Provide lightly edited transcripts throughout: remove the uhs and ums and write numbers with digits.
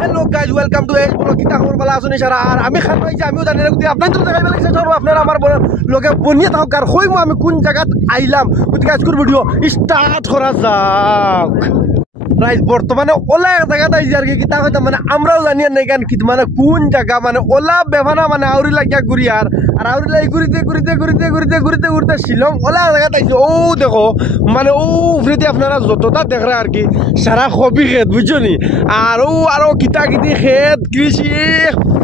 Hello guys, welcome to H blog. কিতা খবর ভালো আছেন সারা? আর আমি খান পাইছি, আমিও জানি না, গতিকে আপনার তো দেখাই লাগছে সব আপনারা আমার লগে বনিয়ে থাকুক আর হইমো আমি কোন জায়গাত আইলাম। গতিকে আজকের ভিডিও স্টার্ট করা যাক। রাইজ বর্তমানে ওলা এক জায়গাত আইছি আর কি, কিতা হইতাম মানে আমরাও জানি আর নাই কেন কি মানে কোন জায়গা মানে ওলা বেভানা মানে আউরি লাগিয়া ঘুরি আর আউরি লাগি ঘুরিতে ঘুরিতে ঘুরিতে ঘুরিতে ঘুরিতে ঘুরিতে শিলং ওলা জায়গাত আইছি। ও দেখো মানে ও উফরেতে আপনারা যতটা দেখরা আর কি সারা হবি খেত বুঝছো নি। আর ও আরো কিতা কিতি খেত কৃষি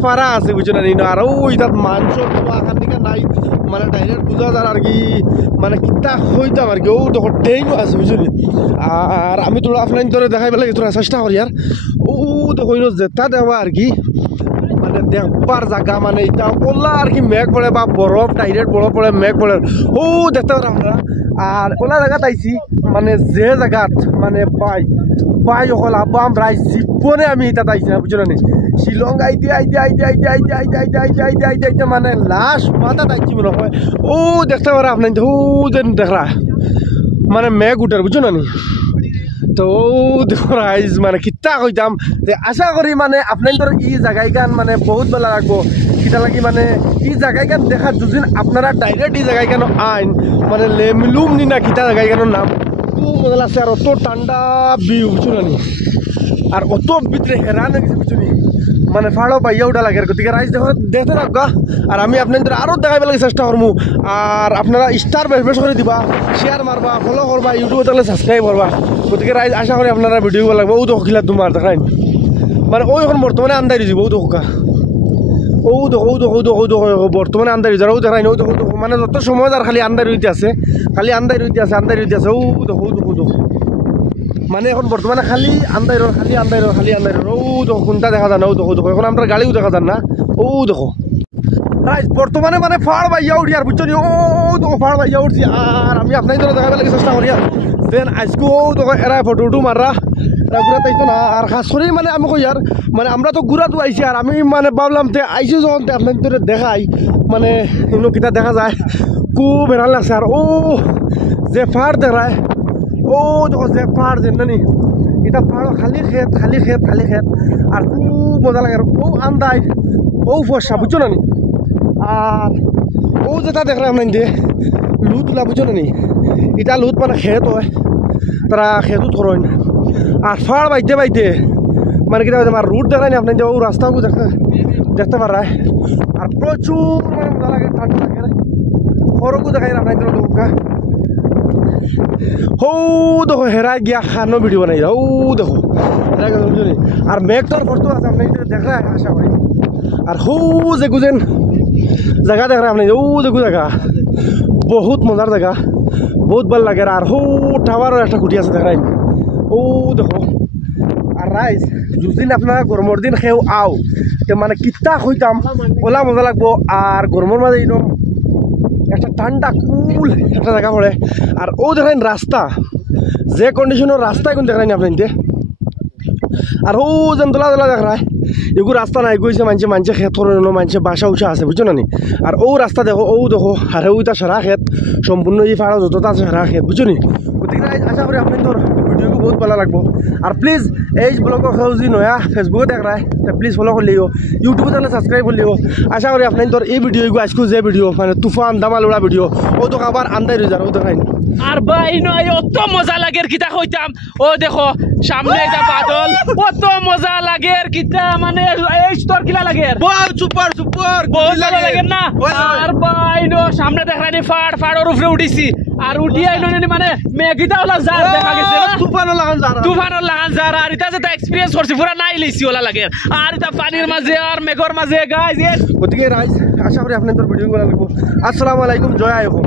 পারা আছে বুঝছো না নি। আর ও ইতাত মাংস আখান দিকে নাই মানে ডাইরেক্ট বুঝা যায় আর কি মানে কিতা হইতাম আর কি। ও দেখো ট্রেনও আছে বুঝছো নি। আর আমি তোরা অফলাইন ধরে দেখাই পেলে তোরা চেষ্টা করি আর ও দেখো যেটা দেওয়া আর কি মানে দেখবার জায়গা মানে এটা ওলা আর কি মেঘ পড়ে বা বরফ ডাইরেক্ট বরফ পড়ে মেঘ পড়ে ও দেখতে পারে আমরা। আর ওলা জায়গাত আইছি মানে যে জায়গাত মানে পাই অকল আব্বা আমরা জীবনে আমি এটা আইছি না বুঝছো না। শিলং আইতে আইতে আইতে আইতে আইতে আইতে আইতে আইতে আইতে আইতে আইতে মানে লাস্ট মাথাত আইছি মনে হয়। ও দেখতে পারে আপনার ও যেন দেখরা মানে মেঘ উঠার বুঝছো না। তো দেখো রাইজ মানে কিতা কইতাম যে আশা করি মানে আপনাদের ই জায়গাইখান মানে বহুত ভালো লাগবো। কিতা লাগি মানে ই জায়গাইখান দেখা দুদিন আপনারা ডাইরেক্ট ই জায়গাইখান আইন মানে লেমলুম নি না কিতা জায়গাইখানোর নাম খুব মজা লাগছে। আর অত ঠান্ডা ভিউ বুঝছো না আর অত ভিতরে হেরান হয়ে গেছে বুঝছো নি মানে ফাড়ো পাইয়া উঠা লাগে। গতিকে রাইজ দেখো দেখতে থাকা আর আমি আপনাদের আরও দেখাই পেলে চেষ্টা করবো। আর আপনারা স্টার বেশ করে দিবা, শেয়ার মারবা, ফলো করবা, ইউটিউবে থাকলে সাবস্ক্রাইব করবা। গতিকে রাইজ আশা করি আপনারা ভিডিও লাগবে। ও দেখো খিলা তোমার দেখাই মানে ও এখন বর্তমানে আন্দাই দিব। ও দেখো ও দেখো ও দেখো দেখো দেখো বর্তমানে আন্দাই যারা ও দেখাই ও দেখো দেখো মানে যত সময় আর খালি আন্দাই রইতে আছে খালি আন্দাই রইতে আছে আন্দাই রইতে আছে। ও দেখো দেখো দেখো মানে এখন বর্তমানে খালি আন্দাই খালি আন্দাই খালি আন্দাই ও দেখো কোনটা দেখা যায় না। ও দেখো দেখো এখন আমরা গাড়িও দেখা যান না। ও দেখো রাইজ বর্তমানে মানে ফাড় বাইয়া উঠি আর বুঝছো নি। ও দেখো ফাড় বাইয়া উঠছি আর আমি আপনার ধরে দেখা পেলে চেষ্টা করি আর দেন আজকে ও দেখো এরা ফটো উঠু মাররা এরা ঘুরা তাইতো না। আর খাস করে মানে আমি কই আর মানে আমরা তো ঘুরাতো আইছি আর আমি মানে ভাবলাম তে আইসি যখন আপনার ধরে দেখাই মানে এমন কিতা দেখা যায় খুব বেড়াল লাগছে। আর ও যে ফাড় দেখায় ও দেখো যে ফাড় যে নানি এটা ফাড়ো খালি খেত খালি খেত খালি খেত আর খুব মজা লাগে। আর ও আন্দাই ও ফসা বুঝছো না। আর ও যেটা দেখলাম আপনার দিয়ে লুট ওলা বুঝছো না এটা লুট মানে খেত হয় তারা খেতও ধরেন আর ফাড় বাইতে বাইতে মানে কিনা আমার রুট দেখায় না আপনার ও রাস্তাও দেখতে পারায় আর প্রচুর মানে মজা লাগে ঠান্ডা লাগে খরকও দেখায় না আপনার লোকা। হৌ দেখো হেরাই গিয়া খানো ভিডিও বানাই ও দেখো হেরাই গেছে বুঝলি। আর মেঘ তোর ফটো আছে আপনার দেখা আশা করি। আর হৌ যে গুজেন জায়গা দেখা আপনি ও দেখো জায়গা বহুত মজার জায়গা বহুত ভাল লাগে। আর হৌ টাওয়ারও একটা খুঁটি আছে দেখাই ও দেখো। আর রাইজ দুদিন আপনারা গরমের দিন খেয়েও আও মানে কিতা হইতাম ওলা মজা লাগবো। আর গরমের মাঝে একদম একটা ঠান্ডা কুল একটা জায়গা পড়ে। আর ও দেখেন রাস্তা যে কন্ডিশনের রাস্তা এখন দেখায়নি আপনার। আর ও যেন দোলা দোলা দেখায় এগুলো রাস্তা নাই গেছে মানুষে খেত মানুষে বাসা উষা আছে বুঝছো না। আর ও রাস্তা দেখো ও দেখো আর ওইটা সারা খেত সম্পূর্ণ এই ফাড়া যতটা আছে সারা খেত বুঝছো নি। গতিকে আশা করি আপনার ভিডিওকে বহুত ভালো লাগবো। আর প্লিজ এইচ ব্লগক যদি নয়া ফেসবুকে দেখ রায় প্লিজ ফলো করলেও ইউটিউবে তাহলে সাবস্ক্রাইব করলেও আশা করি আপনার এই ভিডিও আজকে যে ভিডিও মানে তুফান দামাল উড়া ভিডিও ও তো আবার আন্দাই রয়ে যার ও দেখাই। আর ভাই নয় অত মজা লাগে কিতা কইতাম। ও দেখো সামনে এটা বাদল অত মজা লাগে কিতা মানে এই স্তর কিলা লাগে সুপার সুপার বহুত ভালো লাগে না। আর ভাই নো সামনে দেখানি ফাড়ের উপরে উঠিছি আর উঠি আইনো মানে মেঘিতা ওলা যার দেখা গেছে তুফানের লাগান যার। আর এটা যেটা এক্সপিরিয়েন্স করছি পুরা নাই লইছি ওলা লাগে। আর এটা পানির মাঝে আর মেঘর মাঝে গাইজ। গতিকে রাইজ আশা করি আপনাদের ভিডিও ভালো লাগবো। আসসালামু আলাইকুম, জয় আইকুম।